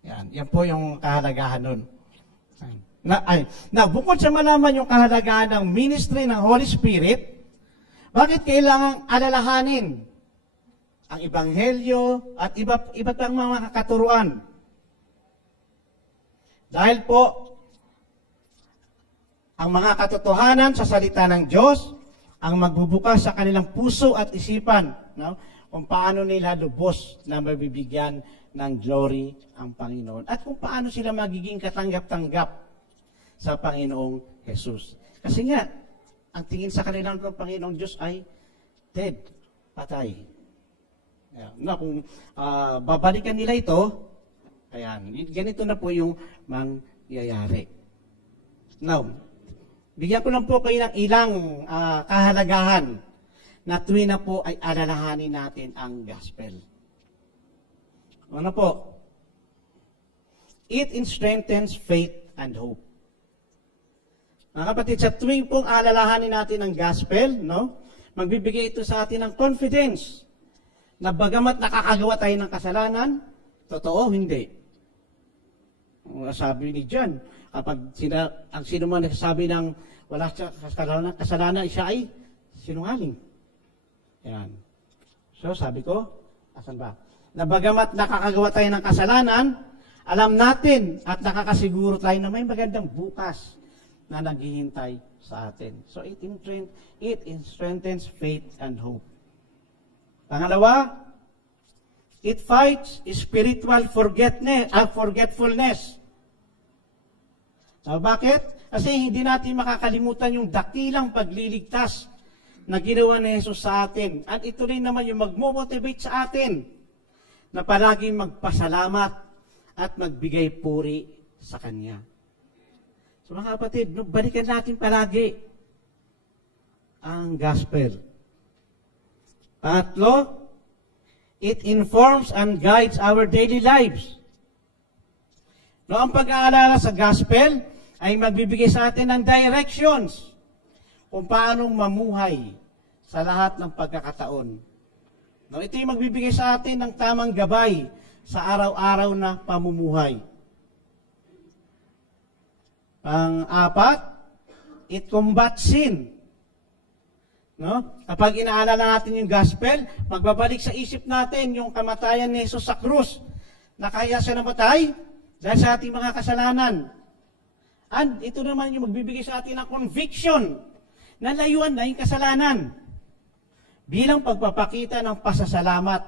Yan po yung kahalagahan nun. Bukod sa malaman yung kahalagahan ng ministry ng Holy Spirit, bakit kailangang alalahanin ang Ebanghelyo at iba pang mga katuruan? Dahil po, ang mga katotohanan sa salita ng Diyos ang magbubukas sa kanilang puso at isipan, no? Kung paano nila lubos na mabibigyan ng glory ang Panginoon. At kung paano sila magiging katanggap-tanggap sa Panginoong Jesus. Kasi nga, ang tingin sa kanila ng Panginoong Diyos ay dead, patay. Na kung babalikan nila ito, ayan, ganito na po yung mangyayari. Now, bigyan ko lang po kayo ng ilang kahalagahan na tuwing na po ay alalahanin natin ang gospel. Ano po? It strengthens faith and hope. Mga kapatid, sa tuwing pong alalahanin natin ang gospel, no, magbibigay ito sa atin ng confidence na bagamat nakakagawa tayo ng kasalanan, totoo, hindi. Sabi ni John, kapag ang sino man nagsasabi ng wala siya kasalanan, siya ay sinungaling. Yan. So, sabi ko, asan ba? Na bagamat nakakagawa tayo ng kasalanan, alam natin at nakakasiguro tayo na may magandang bukas na naghihintay sa atin. So, it strengthens faith and hope. Pangalawa, it fights spiritual forgetfulness. So, bakit? Kasi hindi natin makakalimutan yung dakilang pagliligtas na ginawa ni Jesus sa atin. At ito rin naman yung mag-motivate sa atin na palaging magpasalamat at magbigay puri sa Kanya. So mga kapatid, balikan natin palagi ang gospel. Pangatlo, it informs and guides our daily lives. No, ang pag-aalala sa gospel ay magbibigay sa atin ng directions kung paano mamuhay sa lahat ng pagkakataon. No, ito yung magbibigay sa atin ng tamang gabay sa araw-araw na pamumuhay. Pang-apat, it combats sin. No? Kapag inaalala natin yung gospel, magbabalik sa isip natin yung kamatayan ni Jesus sa krus, na kaya siya namatay dahil sa ating mga kasalanan. And ito naman yung magbibigay sa atin ng conviction na layuan na yung kasalanan bilang pagpapakita ng pasasalamat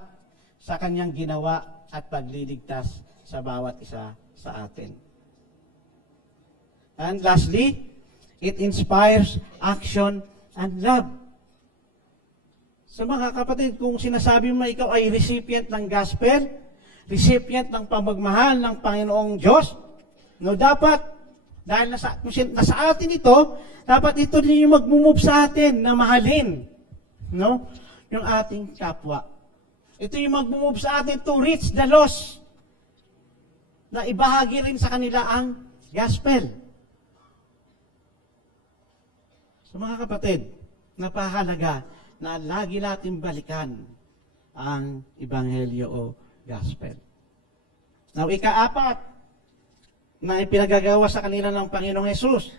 sa kanyang ginawa at pagliligtas sa bawat isa sa atin. And lastly, it inspires action and love. So mga kapatid, kung sinasabi mo ikaw ay recipient ng gospel, recipient ng pamagmahal ng Panginoong Diyos, no, dapat, dahil nasa atin ito, dapat ito din yung mag-move sa atin na mahalin, no, yung ating kapwa. Ito yung mag-move sa atin to reach the lost, na ibahagi rin sa kanila ang gospel. So mga kapatid, napakahalaga na lagi natin balikan ang Ebanghelyo o Gospel. Now, ika-apat na ipinagagawa sa kanila ng Panginoong Hesus.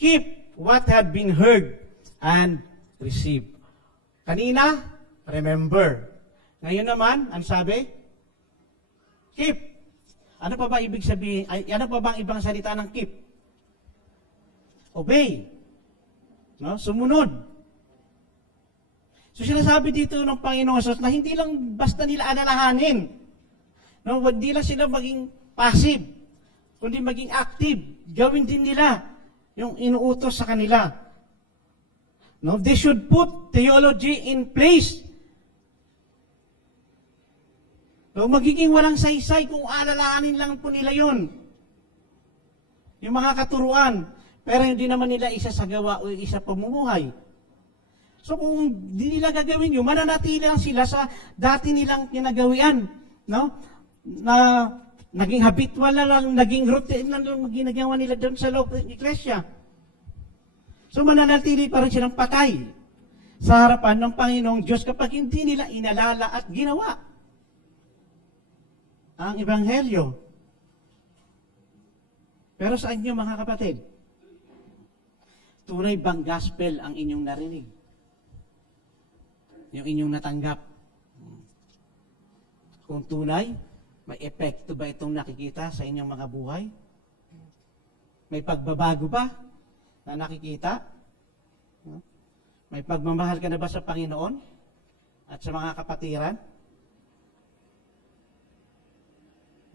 Keep what had been heard and received. Kanina, remember. Ngayon naman, ang sabi? Keep. Ano pa ba ibig sabihin? Ano pa bang ibang salita ng keep? Obey. No? Sumunod. So sinasabi dito ng Panginoon Jesus na hindi lang basta nila alalahanin. No? Hindi lang sila maging passive, kundi maging active. Gawin din nila yung inuutos sa kanila. No? They should put theology in place. No? Magiging walang saysay kung alalahanin lang po nila yon. Yung mga katuruan. Pero hindi naman nila isa sa gawa o isa pamumuhay. So kung hindi nila gagawin yun, mananatili lang sila sa dati nilang kinagawian. No? Na naging habitual na lang, naging routine na lang ginagawa nila doon sa loob ng iglesia. So mananatili pa rin silang patay sa harapan ng Panginoong Diyos kapag hindi nila inalala at ginawa ang Ebanghelyo. Pero sa inyo mga kapatid, tunay bang gospel ang inyong narinig? Yung inyong natanggap? Kung tunay, may epekto ba itong nakikita sa inyong mga buhay? May pagbabago ba na nakikita? May pagmamahal ka na ba sa Panginoon at sa mga kapatiran?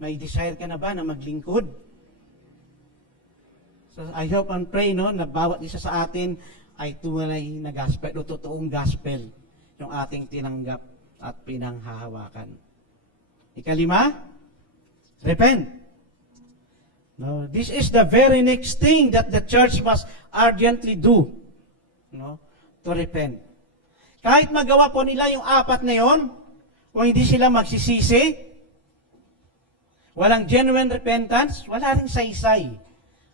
May desire ka na ba na maglingkod? So I hope and pray, no, na bawat isa sa atin ay tunay na gospel o totoong gospel yung ating tinanggap at pinanghahawakan. Ikalima, repent. No, this is the very next thing that the church must urgently do, no, to repent. Kahit magawa po nila yung apat na yon, kung hindi sila magsisisi, walang genuine repentance, wala ring saysay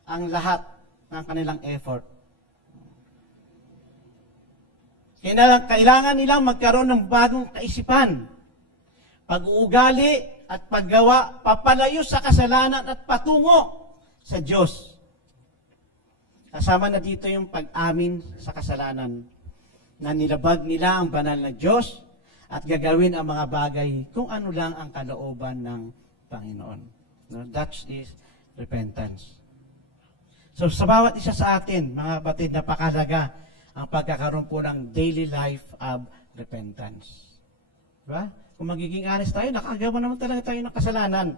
ang lahat ng kanilang effort. Kailangan nilang magkaroon ng bagong kaisipan, pag-uugali at paggawa, papalayo sa kasalanan at patungo sa Diyos. Kasama na dito yung pag-amin sa kasalanan, na nilabag nila ang banal na Diyos at gagawin ang mga bagay kung ano lang ang kalooban ng Panginoon. No, that is repentance. So sa bawat isa sa atin, mga kapatid, napakahalaga ang pagkakaroon po ng daily life of repentance. Diba? Kung magiging honest tayo, nakagawa naman talaga tayo ng kasalanan.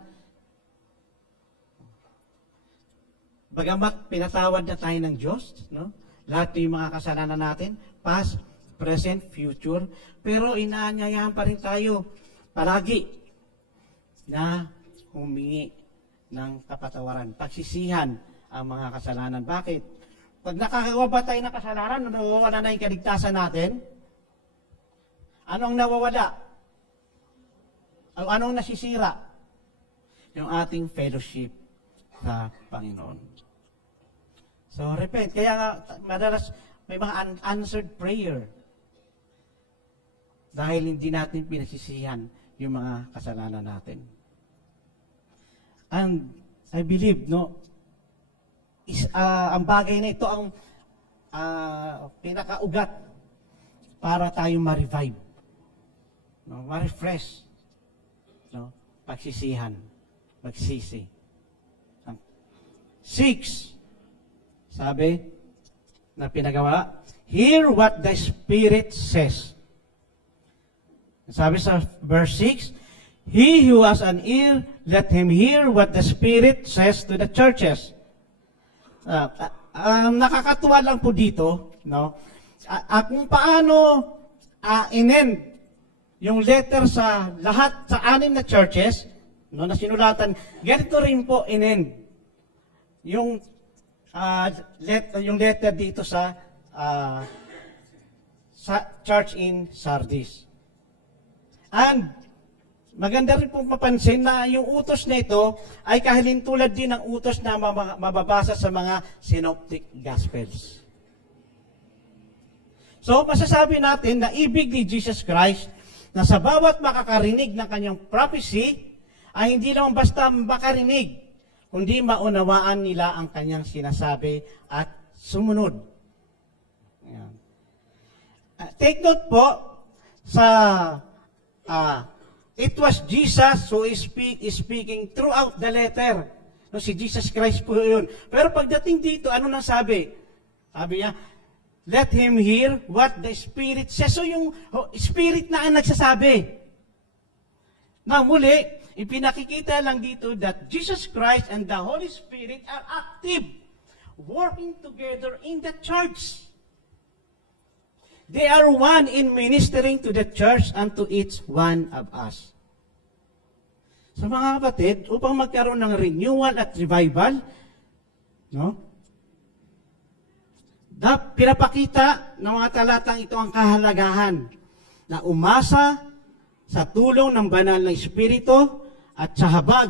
Bagamat pinatawad na tayo ng Diyos, no? Lahat yung mga kasalanan natin, past, present, future, pero inaanyayahan pa rin tayo palagi na humingi ng kapatawaran, pagsisihan ang mga kasalanan. Bakit? Pag nakagawa ba tayo ng kasalanan, nawawala na yung kaligtasan natin? Anong nawawala? Anong nasisira? Yung ating fellowship sa Panginoon. So, repent. Kaya nga, madalas may mga unanswered prayer. Dahil hindi natin pinasisihan yung mga kasalanan natin. And I believe, no, ang bagay na ito ang pinakaugat para tayo ma-revive. No, ma-refresh. No, pagsisihan, magsisi. 6, sabi na pinagawa, hear what the Spirit says. Sabi sa verse 6, he who has an ear, let him hear what the Spirit says to the churches. Nakakatuwa lang po dito, no? Kung paano in-end yung letter sa lahat, sa 6 na churches, no, na sinulatan, ganito rin po in-end. Yung letter dito sa church in Sardis. And maganda rin pong mapansin na yung utos na ito ay kahilintulad din ng utos na mababasa sa mga synoptic gospels. So, masasabi natin na ibig ni Jesus Christ na sa bawat makakarinig ng kanyang prophecy ay hindi lang basta makarinig, kundi maunawaan nila ang kanyang sinasabi at sumunod. Ayan. Take note po sa it was Jesus who is speaking throughout the letter. No, si Jesus Christ po yun. Pero pagdating dito, ano nang sabi? Sabi niya, let him hear what the Spirit says. So yung Spirit na ang nagsasabi. Na muli, ipinakikita lang dito that Jesus Christ and the Holy Spirit are active, working together in the church. They are one in ministering to the church and to each one of us. So mga kapatid, upang magkaroon ng renewal at revival, no? Pinapakita ng mga talatang ito ang kahalagahan na umasa sa tulong ng banal na Espiritu at sa habag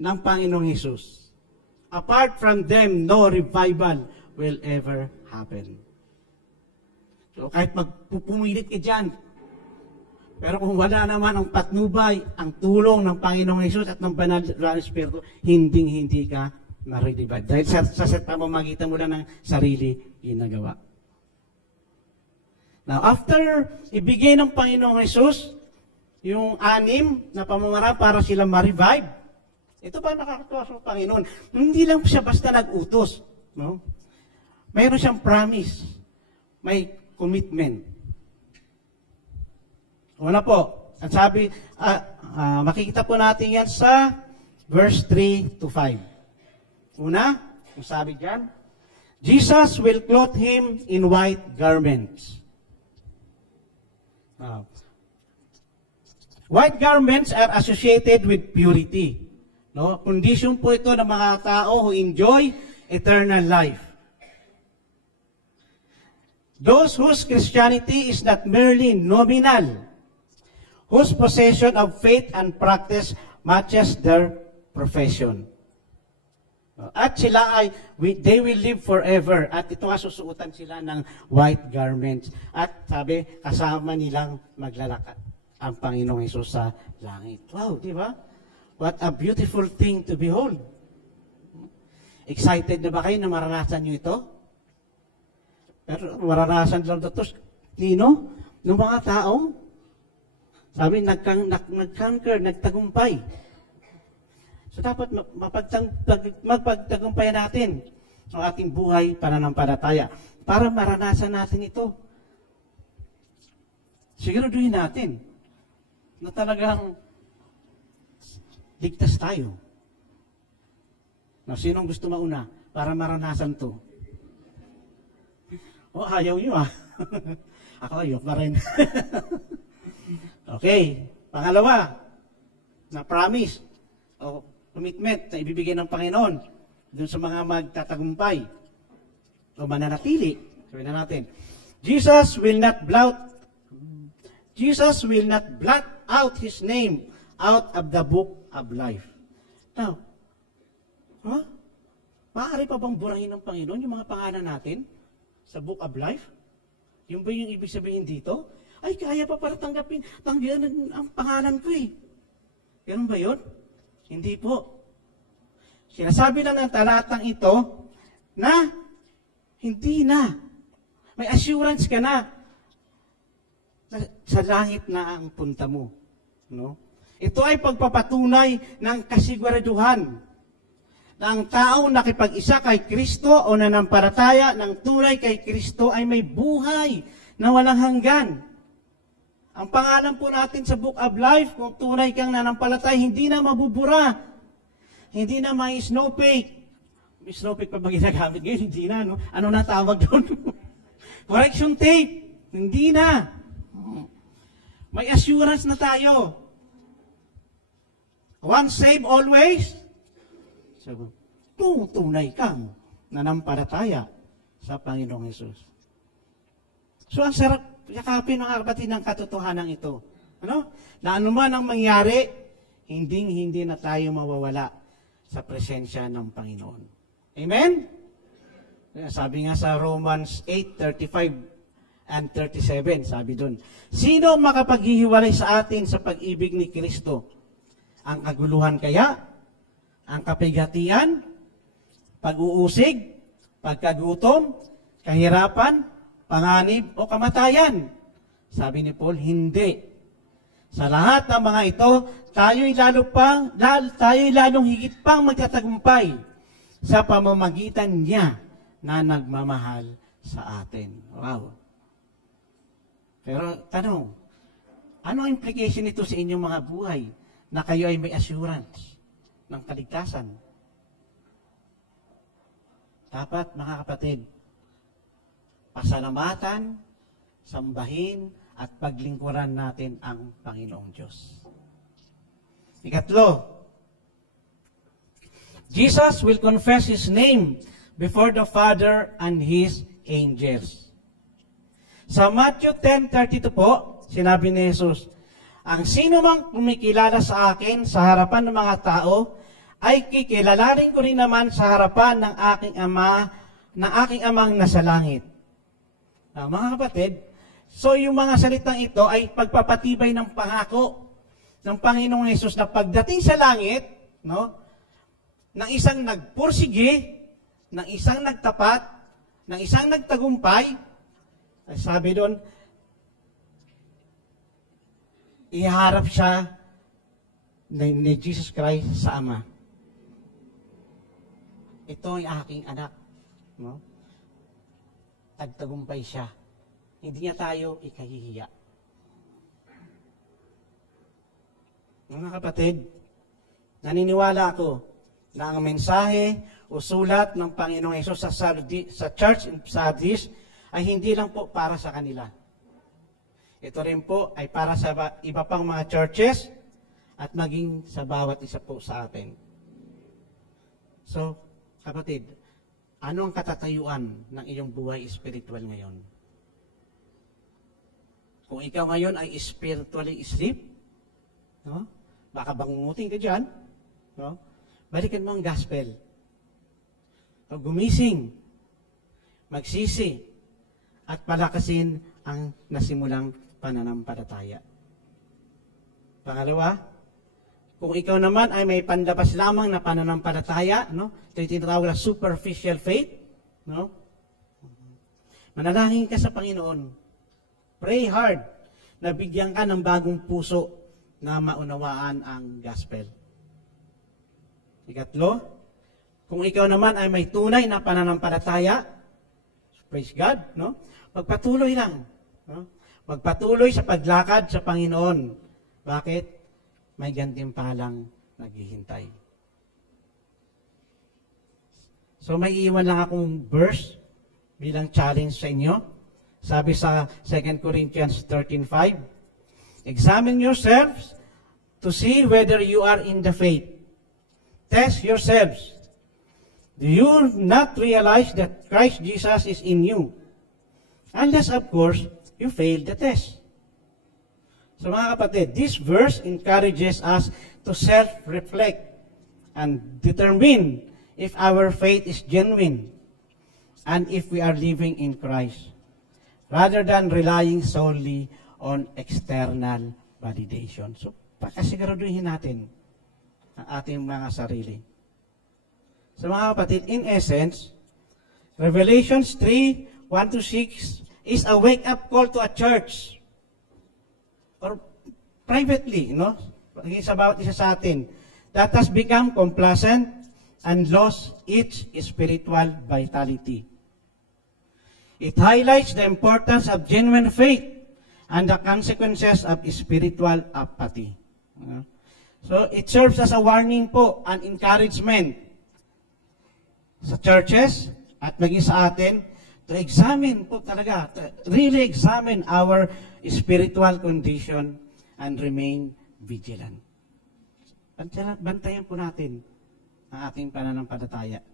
ng Panginoong Hesus. Apart from them, no revival will ever happen. So kahit magpupumilit ka dyan, pero kung wala naman ang patnubay, ang tulong ng Panginoong Hesus at ng banal na Espiritu, hindi ka ma-revive. Dahil sa pamamagitan mo lang ng sarili ginagawa. Now, after ibigay ng Panginoong Hesus yung 6 na pamamaraan para sila ma-revive, ito pa nakakatuwa sa Panginoon. Hindi lang siya basta nag-utos. No? Mayroon siyang promise. May commitment. Wala po. At sabi, makikita po natin yan sa verse 3 to 5. Una, yung sabi dyan, Jesus will clothe him in white garments. White garments are associated with purity. No? Condition po ito ng mga tao who enjoy eternal life. Those whose Christianity is not merely nominal, whose possession of faith and practice matches their profession. At sila ay, they will live forever. At ito nga susuotan sila ng white garments. At sabi, kasama nilang maglalakad ang Panginoong Hesus sa langit. Wow, di ba? What a beautiful thing to behold. Excited na ba kayo na maranasan nyo ito? Pero maranasan lang ito. Nino? Ng mga tao? Sabi, nag-conquer, nagtagumpay. So dapat magpagtagumpayan natin ang ating buhay pananampalataya para maranasan natin ito. Siguraduhin natin na talagang ligtas tayo. Na sinong gusto mauna para maranasan to? Oh, ayaw nyo ah. Ako ayaw pa rin. Okay. Pangalawa, na promise o commitment na ibibigay ng Panginoon dun sa mga magtatagumpay o mananatili. Sabihin na natin, Jesus will not blot out His name out of the book of life. Now, maaari pa bang burahin ng Panginoon yung mga pangalan natin sa book of life? Yung ba yung ibig sabihin dito? Ay, kaya pa para tanggihan ang pangalan ko eh. Ganun ba yun? Hindi po. Sinasabi lang ng talatang ito na hindi na. May assurance ka na sa langit na ang punta mo. No? Ito ay pagpapatunay ng kasiguraduhan na ang taong nakipag-isa kay Kristo o nanampalataya ng tunay kay Kristo ay may buhay na walang hanggan. Ang pangalan po natin sa Book of Life, kung tunay kang nanampalataya, hindi na mabubura. Hindi na may snowflake. May snowflake pa ba ginagamit ngayon? Hindi na, no? Ano na tawag doon? Correction tape. Hindi na. May assurance na tayo. Once saved, always. So, tunay kang nanampalataya sa Panginoong Hesus. So, ang sarap yakapin mga kapatid ng katotohanan ito. Ano? Na anuman ang mangyari, hindi na tayo mawawala sa presensya ng Panginoon. Amen? Sabi nga sa Romans 8:35 and 37, sabi doon, sino makapaghihiwalay sa atin sa pag-ibig ni Kristo? Ang kaguluhan kaya? Ang kapigatian? Pag-uusig? Pagkagutom? Kahirapan? Panganib o kamatayan? Sabi ni Paul, hindi. Sa lahat ng mga ito, tayo'y lalong higit pang magtatagumpay sa pamamagitan niya na nagmamahal sa atin. Wow. Pero tanong, ano ang implication nito sa inyong mga buhay na kayo ay may assurance ng kaligtasan? Dapat, mga kapatid, pasalamatan, sambahin, at paglingkuran natin ang Panginoong Diyos. Ikatlo, Jesus will confess His name before the Father and His angels. Sa Matthew 10:32 po, sinabi ni Jesus, ang sino mang kumikilala sa akin sa harapan ng mga tao, ay kikilalanin ko rin naman sa harapan ng aking amang nasa langit. Mga kapatid, so yung mga salitang ito ay pagpapatibay ng pangako ng Panginoong Hesus na pagdating sa langit, no, ng isang nagpursige, ng isang nagtapat, ng isang nagtagumpay, sabi doon, iharap siya ni Jesus Christ sa Ama. Ito ay aking anak. No? Tagtagumpay siya. Hindi niya tayo ikahihiya. Mga kapatid, Naniniwala ako na ang mensahe o sulat ng Panginoong Hesus sa church in Sardis ay hindi lang po para sa kanila. Ito rin po ay para sa iba pang mga churches at maging sa bawat isa po sa atin. So, kapatid, ano ang katatayuan ng iyong buhay spiritual ngayon? Kung ikaw ngayon ay spiritually asleep, no? Baka bangungutin ka dyan, no? Balikan mo ang gospel. O gumising, magsisi, at palakasin ang nasimulang pananampalataya. Pangalawa, kung ikaw naman ay may panlabas lamang na pananampalataya, no? Ito yung tinatawag na superficial faith, no? Manalangin ka sa Panginoon. Pray hard na bigyan ka ng bagong puso na maunawaan ang gospel. Ikatlo, kung ikaw naman ay may tunay na pananampalataya, praise God, no? Magpatuloy lang, no? Magpatuloy sa paglakad sa Panginoon. Bakit? May gantimpalang naghihintay. So may iwan lang akong verse bilang challenge sa inyo. Sabi sa 2 Corinthians 13:5, examine yourselves to see whether you are in the faith. Test yourselves. Do you not realize that Christ Jesus is in you? Unless, of course, you fail the test. So mga kapatid, this verse encourages us to self-reflect and determine if our faith is genuine and if we are living in Christ, rather than relying solely on external validation. So, pagkasiguraduhin natin ang ating mga sarili. So mga kapatid, in essence, Revelations 3:1-6 is a wake-up call to a church or privately, no? Sa bawat isa sa atin, that has become complacent and lost its spiritual vitality. It highlights the importance of genuine faith and the consequences of spiritual apathy. So, it serves as a warning po and encouragement sa churches at maging sa atin to examine po talaga, to really examine our spiritual condition and remain vigilant. Bantayan po natin ang ating pananampalataya.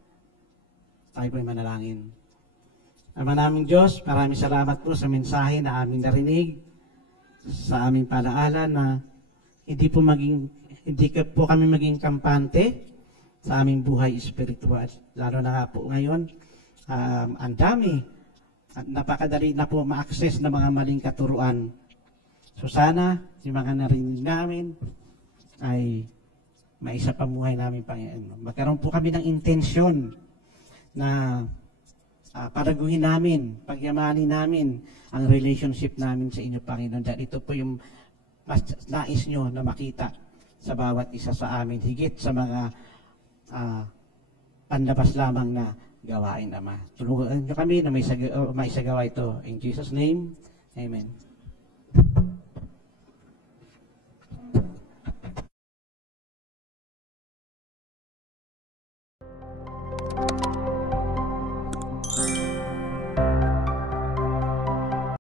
Tayo po'y manalangin. Ama naming Diyos, maraming salamat po sa mensahe na aming narinig, sa aming palaala na hindi po kami maging kampante sa aming buhay spiritual. Lalo na nga po ngayon, ang dami at napakadali na po ma-access na mga maling katuruan. So sana, yung mga narinig namin ay maisa pamuhay namin, Panginoon. Magkaroon po kami ng intensyon na paraguhin namin, pagyamanin namin ang relationship namin sa inyo, Panginoon. Dahil ito po yung mas nais nyo na makita sa bawat isa sa amin, higit sa mga panlabas lamang na gawain, Ama. Tulungan nyo kami na may isagawa ito. In Jesus' name, Amen.